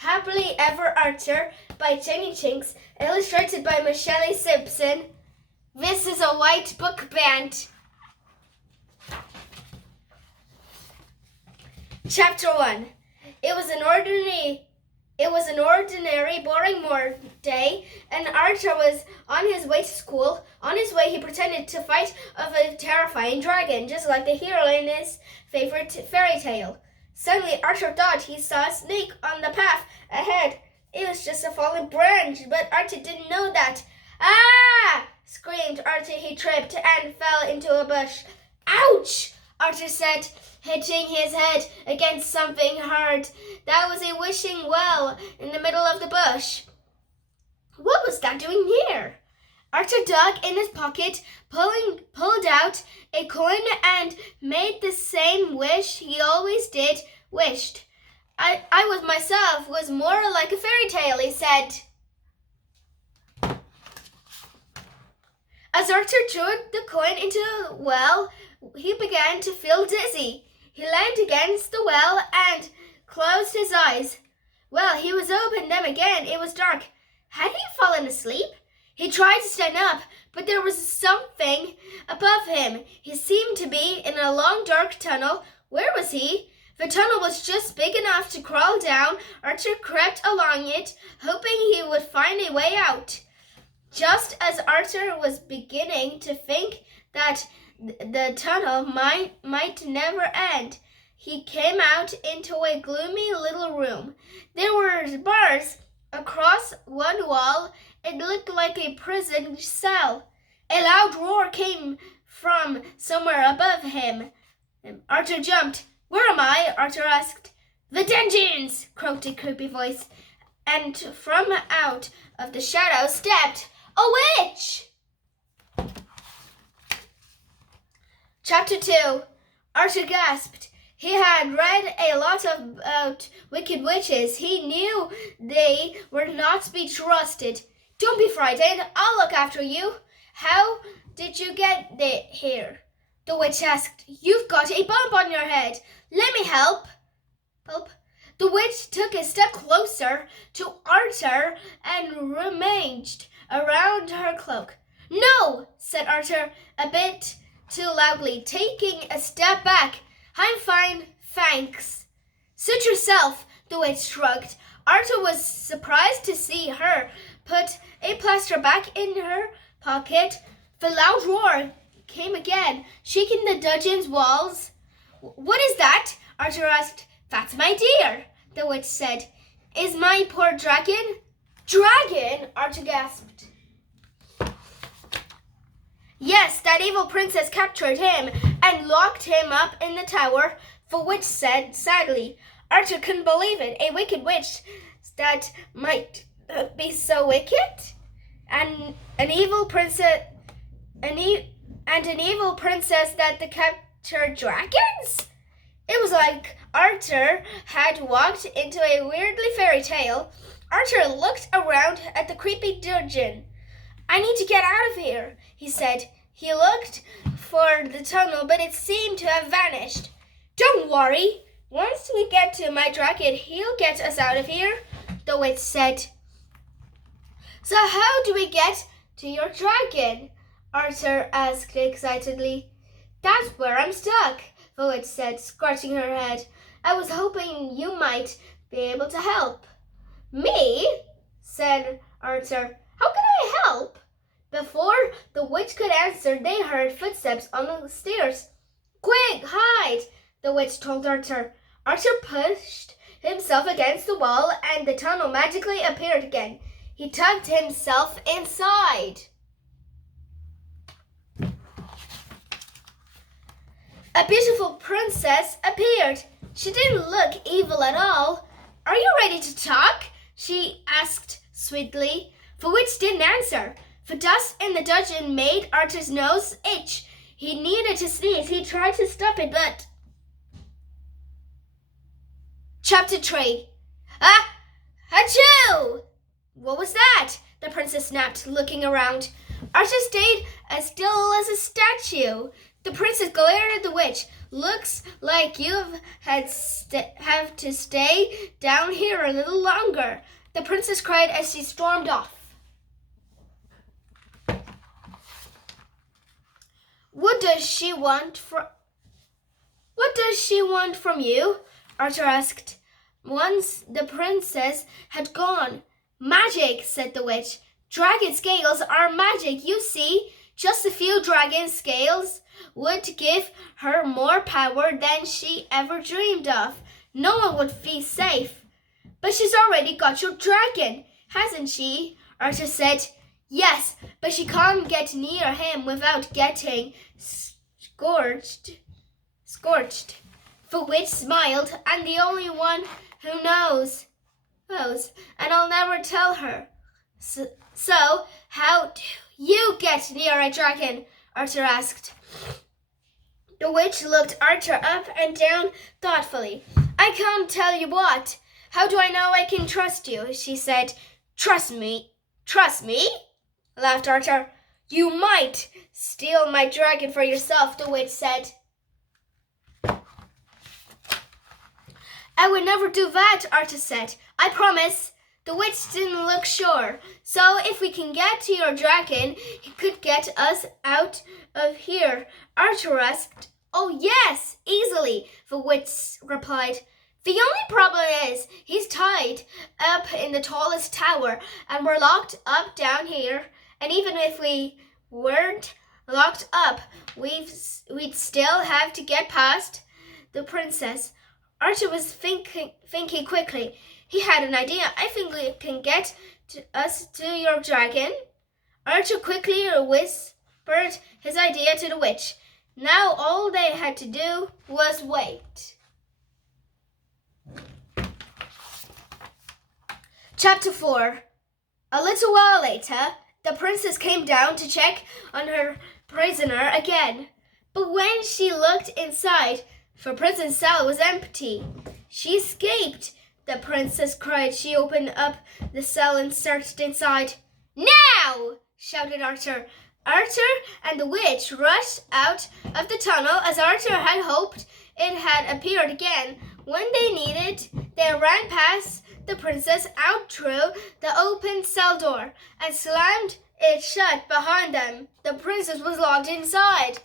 Happily Ever After by Jinks, illustrated by Michelle Simpson. This is a white book band. Chapter 1. It was an ordinary, boring day, and Arthur was on his way to school. On his way, he pretended to fight off a terrifying dragon, just like the hero in his favorite fairy tale. Suddenly, Arthur thought he saw a snake on the path ahead. It was just a fallen branch, but Arthur didn't know that. "Ah!" screamed Arthur. He tripped and fell into a bush. "Ouch!" Arthur said, hitting his head against something hard. That was a wishing well in the middle of the bush. What was that doing here? Arthur dug in his pocket, pulled out a coin and made the same wish he always wished. I was myself was more like a fairy tale, he said. As Arthur threw the coin into the well, he began to feel dizzy. He leaned against the well and closed his eyes. Well, he was opened them again. It was dark. Had he fallen asleep? He tried to stand up, but there was something above him. He seemed to be in a long, dark tunnel. Where was he? The tunnel was just big enough to crawl down. Arthur crept along it, hoping he would find a way out. Just as Arthur was beginning to think that the tunnel might never end, he came out into a gloomy little room. There were bars across one wall. It looked like a prison cell. A loud roar came from somewhere above him. Arthur jumped. "Where am I?" Arthur asked. "The dungeons!" croaked a creepy voice, and from out of the shadows stepped a witch! Chapter 2. Arthur gasped. He had read a lot about wicked witches. He knew they were not to be trusted. "Don't be frightened. I'll look after you." "How did you get here?" the witch asked. "You've got a bump on your head. Let me help." The witch took a step closer to Arthur and rummaged around her cloak. "No," said Arthur a bit too loudly, taking a step back. "I'm fine, thanks." "Suit yourself," the witch shrugged. Arthur was surprised to see her put a plaster back in her pocket. The loud roar came again, shaking the dungeon's walls. "What is that?" Arthur asked. "That's my dear," the witch said. "Is my poor dragon?" "Dragon?" Arthur gasped. "Yes, that evil princess captured him and locked him up in the tower," the witch said sadly. Arthur couldn't believe it. A wicked witch that might be so wicked? And an evil princess that captured dragons? It was like Arthur had walked into a weirdly fairy tale. Arthur looked around at the creepy dungeon. "I need to get out of here," he said. He looked for the tunnel, but it seemed to have vanished. "Don't worry. Once we get to my dragon, he'll get us out of here," the witch said. "So how do we get to your dragon?" Arthur asked excitedly. "That's where I'm stuck," the witch said, scratching her head. "I was hoping you might be able to help." "Me?" said Arthur. "How can I help?" Before the witch could answer, they heard footsteps on the stairs. "Quick, hide," the witch told Arthur. Arthur pushed himself against the wall and the tunnel magically appeared again. He tugged himself inside. A beautiful princess appeared. She didn't look evil at all. "Are you ready to talk?" she asked sweetly. The witch didn't answer. The dust in the dungeon made Arthur's nose itch. He needed to sneeze. He tried to stop it, but... Chapter 3. "Ah! Achoo!" "What was that?" the princess snapped, looking around. Arthur stayed as still as a statue. The princess glared at the witch. Looks like you have to stay down here a little longer, the princess cried as she stormed off. What does she want from you? Arthur asked. Once the princess had gone. Magic, said the witch. Dragon scales are magic, you see. Just a few dragon scales would give her more power than she ever dreamed of. No one would be safe. But she's already got your dragon, hasn't she? Arthur said. Yes, but she can't get near him without getting scorched. The witch smiled, and the only one who knows, and I'll never tell her. So how do you get near a dragon? Arthur asked. The witch looked Arthur up and down thoughtfully. I can't tell you what. How do I know I can trust you? She said. Trust me? Trust me? Laughed Arthur. You might steal my dragon for yourself, the witch said. I would never do that, Arthur said. I promise. The witch didn't look sure. So if we can get to your dragon, he could get us out of here. Arthur asked. Oh, yes, easily, the witch replied. The only problem is he's tied up in the tallest tower, and we're locked up down here. And even if we weren't locked up, we'd still have to get past the princess. Arthur was thinking quickly. He had an idea. I think we can get us to your dragon. Arthur quickly whispered his idea to the witch. Now all they had to do was wait. Chapter 4. A little while later, the princess came down to check on her prisoner again. But when she looked inside, the prison's cell was empty. She escaped, the princess cried. She opened up the cell and searched inside. Now! Shouted Arthur. Arthur and the witch rushed out of the tunnel as Arthur had hoped it had appeared again. When they needed, they ran past the princess out through the open cell door and slammed it shut behind them. The princess was locked inside.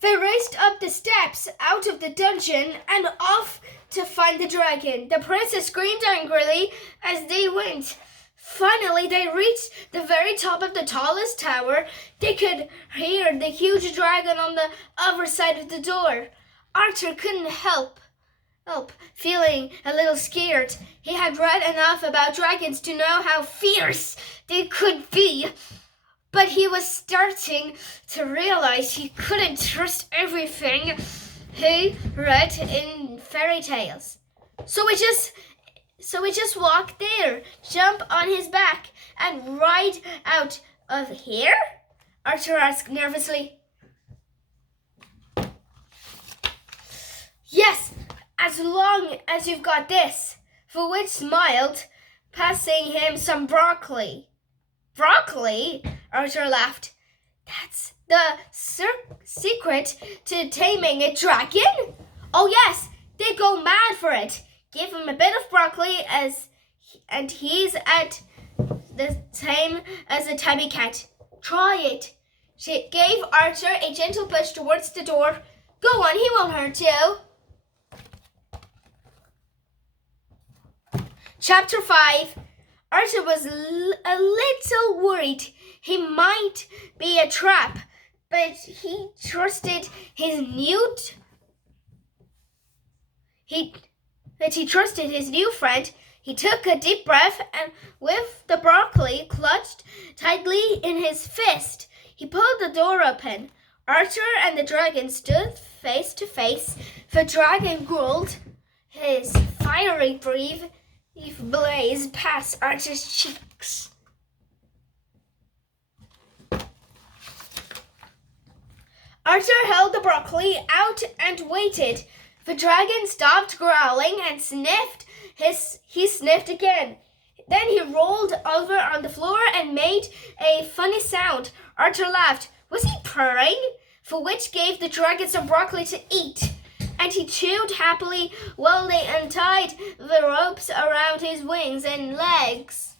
They raced up the steps out of the dungeon and off to find the dragon. The princess screamed angrily as they went. Finally, they reached the very top of the tallest tower. They could hear the huge dragon on the other side of the door. Arthur couldn't help feeling a little scared. He had read enough about dragons to know how fierce they could be. But he was starting to realize he couldn't trust everything he read in fairy tales. So we just walk there, jump on his back, and ride out of here? Arthur asked nervously. Yes, as long as you've got this. The witch smiled, passing him some broccoli. Broccoli? Arthur laughed. That's the secret to taming a dragon? Oh yes, they go mad for it. Give him a bit of broccoli and he's at the same as a tabby cat. Try it. She gave Arthur a gentle push towards the door. Go on, he won't hurt you. Chapter 5. Arthur was a little worried. He might be a trap, but he trusted his new friend. He took a deep breath and with the broccoli clutched tightly in his fist, he pulled the door open. Arthur and the dragon stood face to face. The dragon growled. His fiery breath blazed past Arthur's cheeks. Arthur held the broccoli out and waited. The dragon stopped growling and sniffed. He sniffed again. Then he rolled over on the floor and made a funny sound. Archer laughed. Was he purring? For which gave the dragon some broccoli to eat. And he chewed happily while they untied the ropes around his wings and legs.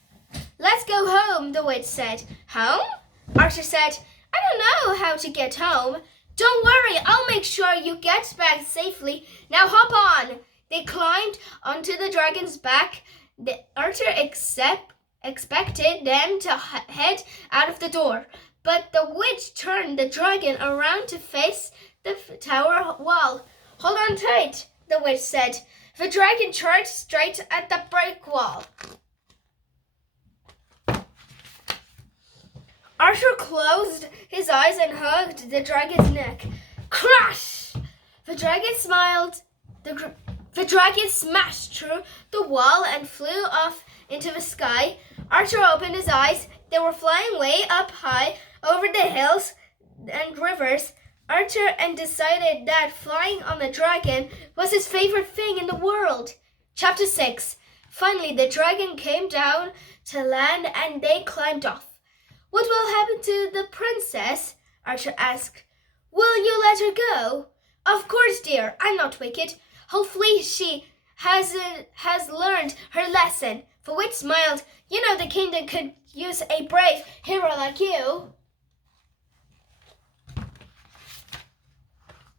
Let's go home, the witch said. Home? Archer said, I don't know how to get home. Don't worry, I'll make sure you get back safely. Now hop on. They climbed onto the dragon's back. Archer expected them to head out of the door, but the witch turned the dragon around to face the tower wall. Hold on tight, the witch said. The dragon charged straight at the brick wall. Archer closed his eyes and hugged the dragon's neck. Crash! The dragon smiled. The dragon smashed through the wall and flew off into the sky. Archer opened his eyes. They were flying way up high over the hills and rivers. Archer decided that flying on the dragon was his favorite thing in the world. Chapter 6. Finally, the dragon came down to land and they climbed off. What will happen to the princess? Archer asked. Will you let her go? Of course, dear. I'm not wicked. Hopefully she has learned her lesson. For which smiled. You know the kingdom could use a brave hero like you.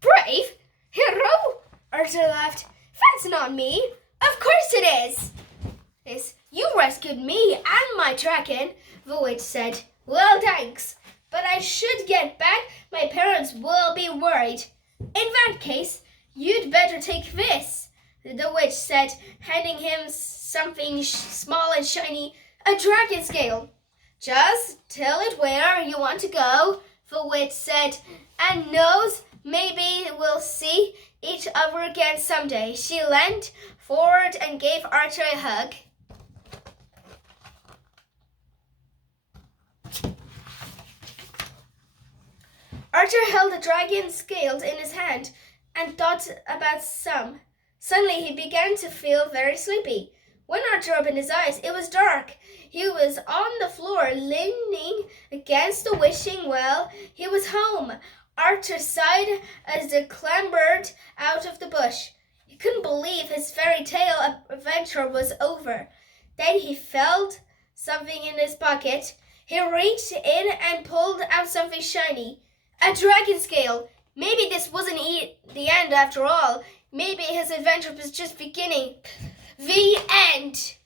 Brave? Hero? Archer laughed. That's not me. Of course it is. You rescued me and my dragon, the witch said. Well, thanks. But I should get back. My parents will be worried. In that case, you'd better take this, the witch said, handing him something small and shiny, a dragon scale. Just tell it where you want to go, the witch said, and knows maybe we'll see each other again someday. She leant forward and gave Archer a hug. Archer held the dragon's scales in his hand and thought about some. Suddenly he began to feel very sleepy. When Archer opened his eyes, it was dark. He was on the floor, leaning against the wishing well. He was home. Archer sighed as they clambered out of the bush. He couldn't believe his fairy tale adventure was over. Then he felt something in his pocket. He reached in and pulled out something shiny. A dragon scale. Maybe this wasn't the end after all. Maybe his adventure was just beginning. The end.